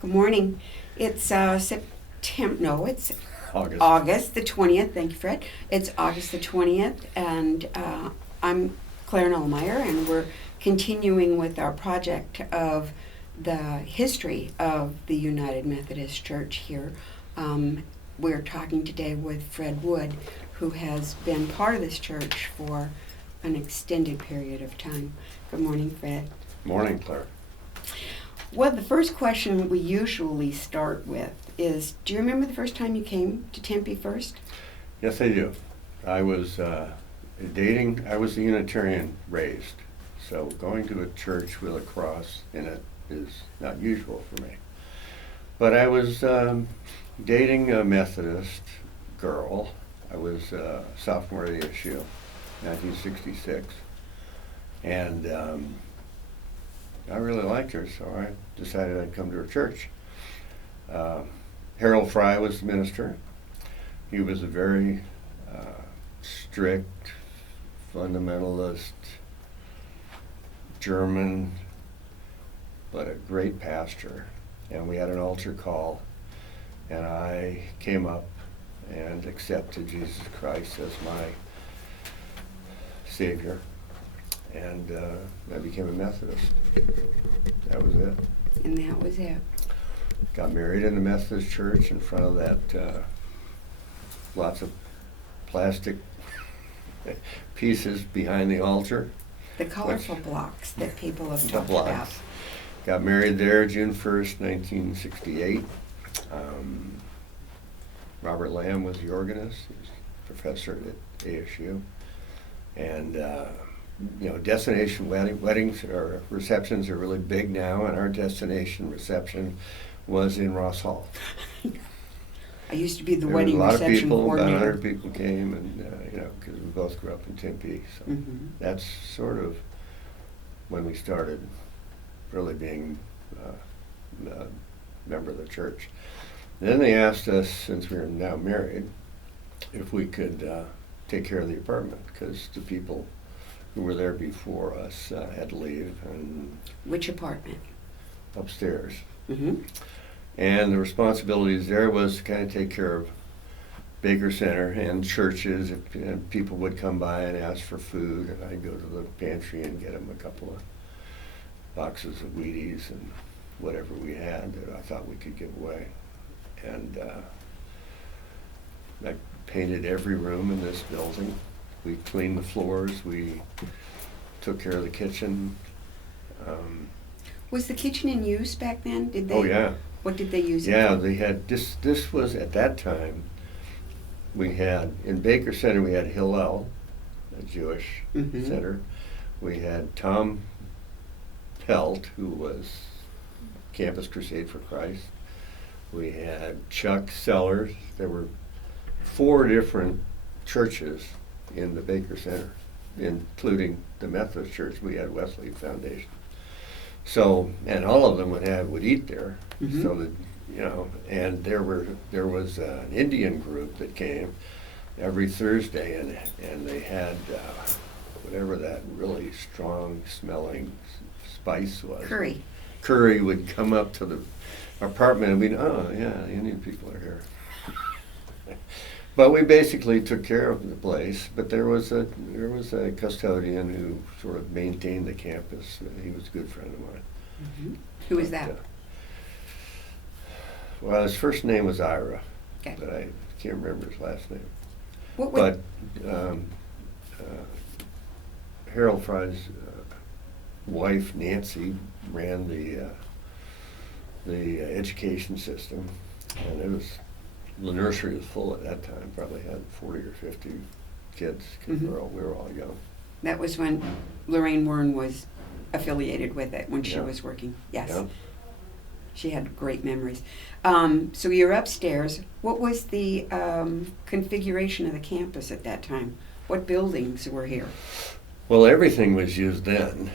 Good morning. It's it's August. August the 20th. Thank you, Fred. It's August the 20th, and I'm Claire Nullmeyer, and we're continuing with our project of the history of the United Methodist Church here. We're talking today with Fred Wood, who has been part of this church for an extended period of time. Good morning, Fred. Morning, Claire. Well, the first question we usually start with is, do you remember the first time you came to Tempe first? Yes, I do. I was I was a Unitarian raised, so going to a church with a cross in it is not usual for me. But I was dating a Methodist girl. I was a sophomore at ASU, 1966, and I really liked her, so I decided I'd come to her church. Harold Fry was the minister. He was a very strict, fundamentalist, German, but a great pastor. And we had an altar call, and I came up and accepted Jesus Christ as my Savior. And I became a Methodist. That was it. And that was it. Got married in the Methodist church in front of that, lots of plastic pieces behind the altar. The colorful blocks that people have The talked blocks. about. Got married there June 1st, 1968. Robert Lamb was the organist. He was a professor at ASU. And destination weddings or receptions are really big now, and our destination reception was in Ross Hall. I used to be the There wedding was a lot of reception people, about coordinator. 100 people came, and because we both grew up in Tempe, so that's sort of when we started really being a member of the church. Then they asked us, since we were now married, if we could take care of the apartment, because the people who were there before us had to leave, and Which apartment? upstairs. Mm-hmm. And the responsibilities there was to kind of take care of Baker Center and churches. If people would come by and ask for food, and I'd go to the pantry and get them a couple of boxes of Wheaties and whatever we had that I thought we could give away. And I painted every room in this building. We cleaned the floors. We took care of the kitchen. Was the kitchen in use back then? Did they? Oh yeah. What did they use it Yeah, for? they had this was at that time. We had in Baker Center we had Hillel, a Jewish center. We had Tom Pelt, who was Campus Crusade for Christ. We had Chuck Sellers. There were 4 different churches in the Baker Center, including the Methodist Church. We had Wesley Foundation. So, and all of them would eat there. So that, and there was an Indian group that came every Thursday, and they had whatever that really strong smelling spice was. Curry. Curry would come up to the apartment, and we'd, oh yeah, the Indian people are here. But we basically took care of the place. But there was a custodian who sort of maintained the campus. He was a good friend of mine. Mm-hmm. Who was that? Well, his first name was Ira, Okay. but I can't remember his last name. What would, But Harold Fry's wife, Nancy, ran the education system, and the nursery was full at that time. Probably had 40 or 50 kids because we were all young. that was when Lorraine Warren was affiliated with it when she Yeah. was working. Yes. Yeah. She had great memories. So you're upstairs. What was the configuration of the campus at that time? What buildings were here? Well, everything was used then.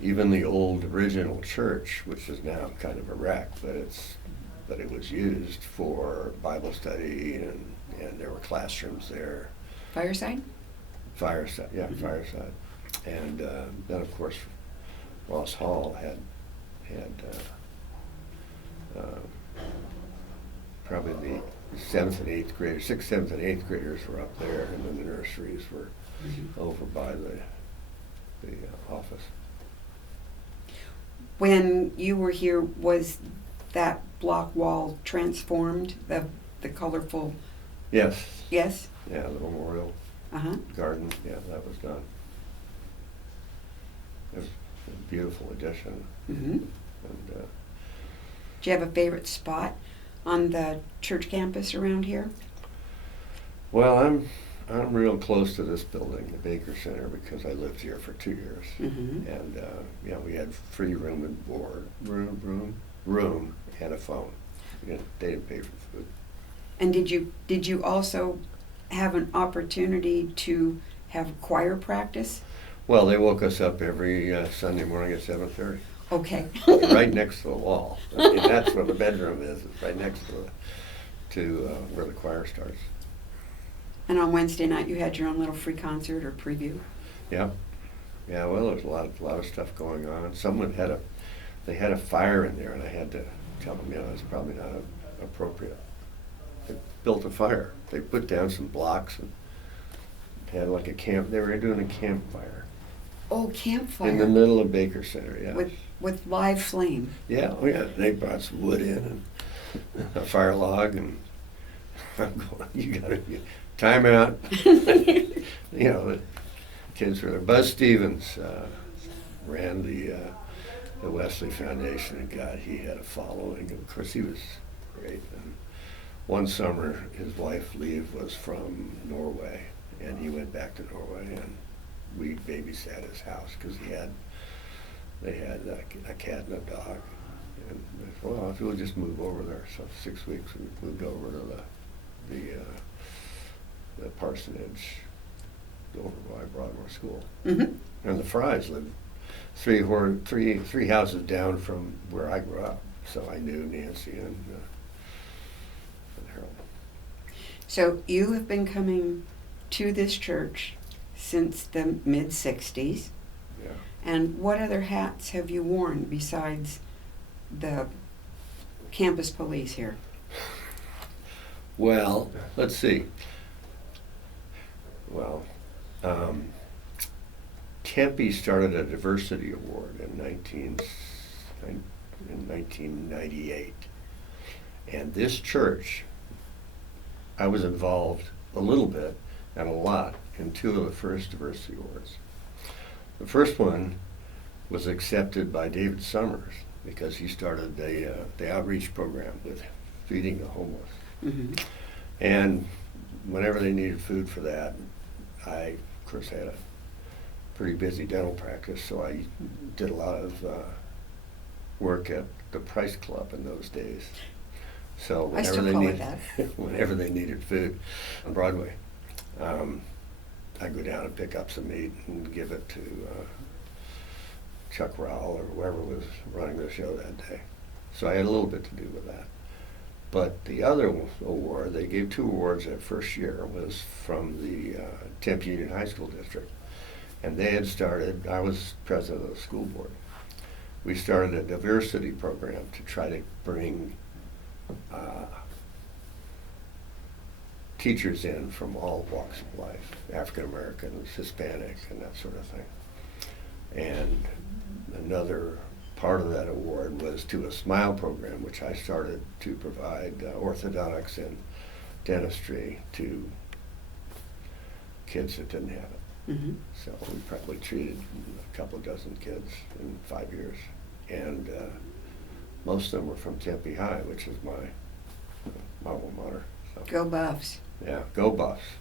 Even the old original church, which is now kind of a wreck, but it was used for Bible study, and there were classrooms there. Fireside? Fireside, yeah, Fireside. And then, of course, Ross Hall had Probably the 7th and 8th graders, 6th, 7th, and 8th graders were up there, and then the nurseries were over by the office. When you were here, was that block wall transformed, the colorful? Yes. Yes? Yeah, the memorial garden, yeah, that was done. It was a beautiful addition. Mm-hmm. And, Do you have a favorite spot on the church campus around here? well, I'm real close to this building, the Baker Center, because I lived here for 2 years. Mm-hmm. And yeah, we had free room and board, room and a phone. They didn't pay for food. And did you also have an opportunity to have choir practice? Well, they woke us up every Sunday morning at 7:30, Okay. right next to the wall. I mean, that's where the bedroom is. It's right next to where the choir starts. And on Wednesday night, you had your own little free concert or preview? Yeah, yeah. Well, there's a lot of stuff going on. Someone they had a fire in there, and I had to tell them, it's probably not appropriate. They built a fire. They put down some blocks and had like a camp. They were doing a campfire. Oh, campfire. In the middle of Baker Center, yeah. With live flame. Yeah, oh yeah. They brought some wood in and a fire log, and I'm going, you gotta time out. The kids were there. Buzz Stevens ran the Wesley Foundation, and God, he had a following. Of course, he was great. And one summer, his wife, Liv, was from Norway, and he went back to Norway, and we babysat his house because they had a cat and a dog. And I said, well, we'll just move over there. So 6 weeks, we moved over to the parsonage over by Broadmoor School. Mm-hmm. And the Frys lived three houses down from where I grew up. So I knew Nancy and Harold. So you have been coming to this church since the mid-'60s. Yeah. And what other hats have you worn besides the campus police here? Well, let's see. Well, Tempe started a diversity award in 1998. And this church, I was involved a little bit and a lot in 2 of the first diversity awards. The first one was accepted by David Summers because he started the outreach program with feeding the homeless. Mm-hmm. And whenever they needed food for that, I, of course, had a pretty busy dental practice, so I did a lot of work at the Price Club in those days. So whenever they needed food on Broadway, I'd go down and pick up some meat and give it to Chuck Rowell or whoever was running the show that day. So I had a little bit to do with that. But the other award, they gave 2 awards that first year, was from the Tempe Union High School District. And they had started, I was president of the school board. We started a diversity program to try to bring teachers in from all walks of life, African Americans, Hispanic, and that sort of thing. And another part of that award was to a SMILE program, which I started to provide orthodontics and dentistry to kids that didn't have it. Mm-hmm. So we probably treated a couple dozen kids in 5 years. And most of them were from Tempe High, which is my alma mater. So, Go Buffs. yeah, go Buffs.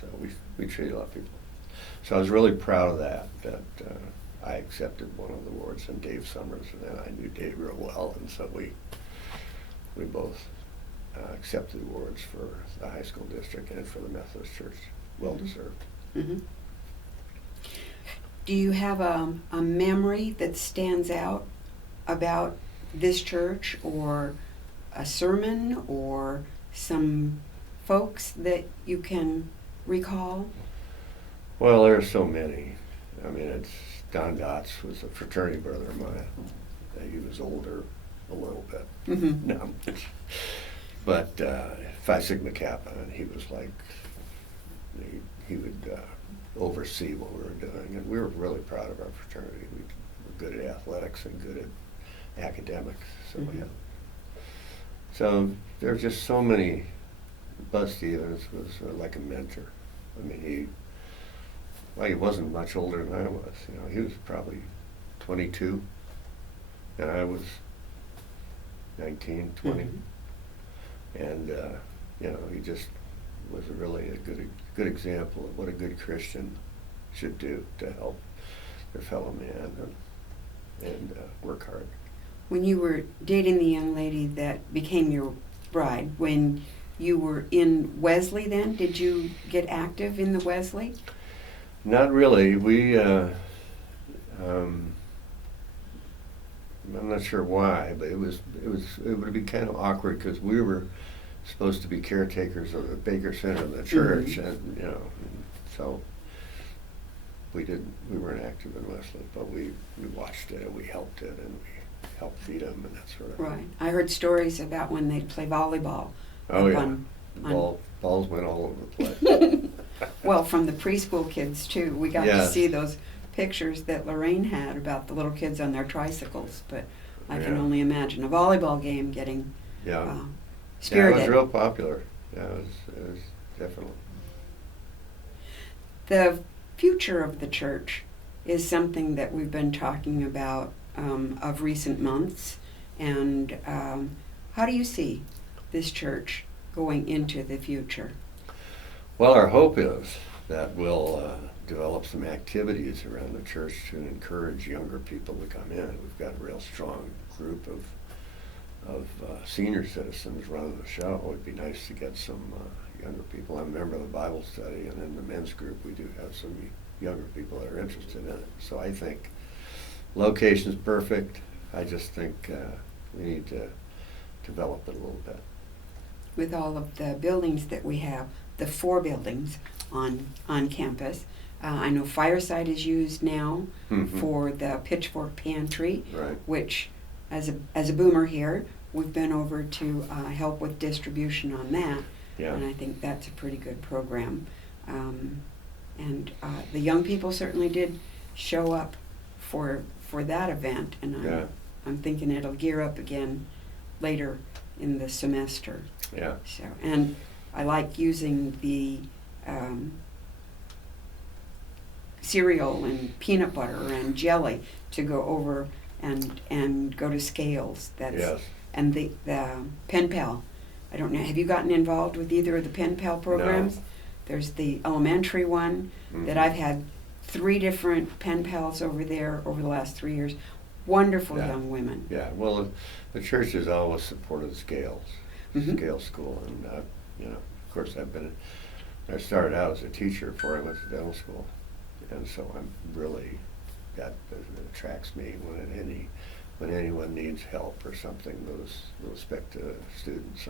So we treated a lot of people. So I was really proud of that I accepted one of the awards, and Dave Summers, and then I knew Dave real well, and so we both accepted awards for the high school district and for the Methodist Church. Well deserved. Mm-hmm. Do you have a memory that stands out about this church, or a sermon, or some folks that you can recall? Well, there are so many. I mean, Don Dotz was a fraternity brother of mine. He was older, a little bit. Mhm. No. But Phi Sigma Kappa, and he was like, he would oversee what we were doing, and we were really proud of our fraternity. We were good at athletics and good at academics. So Mhm. so there were just so many. Buzz Stevens was like a mentor. I mean, he wasn't much older than I was. You know, he was probably 22, and I was 19, 20. Mhm. And you know, he just was really a good example of what a good Christian should do to help their fellow man and work hard. When you were dating the young lady that became your bride, when you were in Wesley then, did you get active in the Wesley? Not really. I'm not sure why, but it would be kind of awkward because we were supposed to be caretakers of the Baker Center of the church, Mhm. and you know, so we weren't active in Wesley, but we watched it and we helped it and we helped feed them and that sort of Right. thing. I heard stories about when they'd play volleyball. Oh up yeah, on- balls went all over the place. Well, from the preschool kids too. We got to Yes. see those pictures that Lorraine had about the little kids on their tricycles, but I can Yeah. only imagine a volleyball game getting Yeah. Yeah, spirited. it was real popular. Yeah, it was definitely. The future of the church is something that we've been talking about of recent months. And how do you see this church going into the future? Well, our hope is that we'll develop some activities around the church to encourage younger people to come in. We've got a real strong group of senior citizens running the show. It'd be nice to get some younger people. I'm a member of the Bible study, and in the men's group we do have some younger people that are interested in it. So I think location's perfect. I just think we need to develop it a little bit. With all of the buildings that we have, the 4 buildings on campus, I know Fireside is used now Mhm. for the Pitchfork Pantry, Right. which, as a boomer here, we've been over to help with distribution on that. Yeah. And I think that's a pretty good program. And the young people certainly did show up for that event, and Yeah. I'm thinking it'll gear up again later in the semester. Yeah. So, and I like using the cereal and peanut butter and jelly to go over and go to scales. Yes. And the pen pal. I don't know. Have you gotten involved with either of the pen pal programs? No. There's the elementary one that Mhm. I've had 3 different pen pals over there over the last 3 years. Wonderful Yeah. young women. Yeah. Well, the church has always supported Mhm. Scale School, and you know, of course, I started out as a teacher before I went to dental school, and so I'm really that attracts me when anyone needs help or something with respect to students.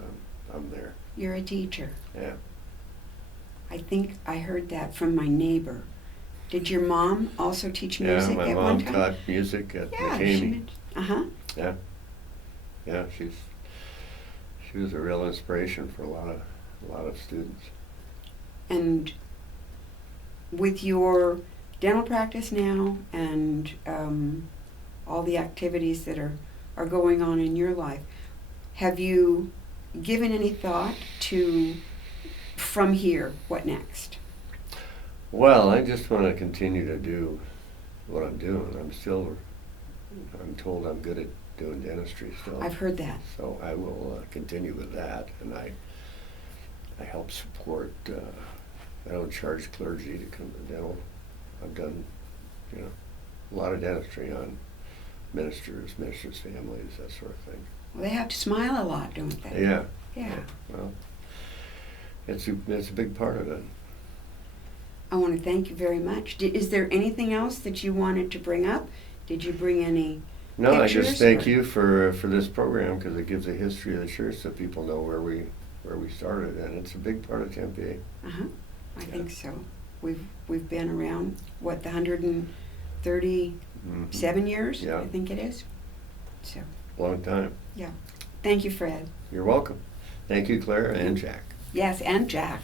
I'm there. You're a teacher. Yeah. I think I heard that from my neighbor. Did your mom also teach music Yeah, my at mom one time? taught music at Yeah, McCamey. uh-huh. Yeah. Yeah, she was a real inspiration for a lot of students. And with your dental practice now and all the activities that are going on in your life, have you given any thought to, from here, what next? Well, I just want to continue to do what I'm doing. I'm told I'm good at doing dentistry still. I've heard that. So I will continue with that, and I help support. I don't charge clergy to come to dental. I've done, you know, a lot of dentistry on ministers' families, that sort of thing. Well, they have to smile a lot, don't they? Yeah. Yeah. Well, it's a big part of it. I want to thank you very much. Is there anything else that you wanted to bring up? Did you bring any No, I pictures just thank or- you for this program because it gives a history of the church so people know where we started, and it's a big part of Tempe. Uh-huh. I Yeah. think so. We've been around, the 137 years, Yeah. I think it is. So, long time. Yeah. Thank you, Fred. You're welcome. Thank you, Claire and Jack. Yes, and Jack.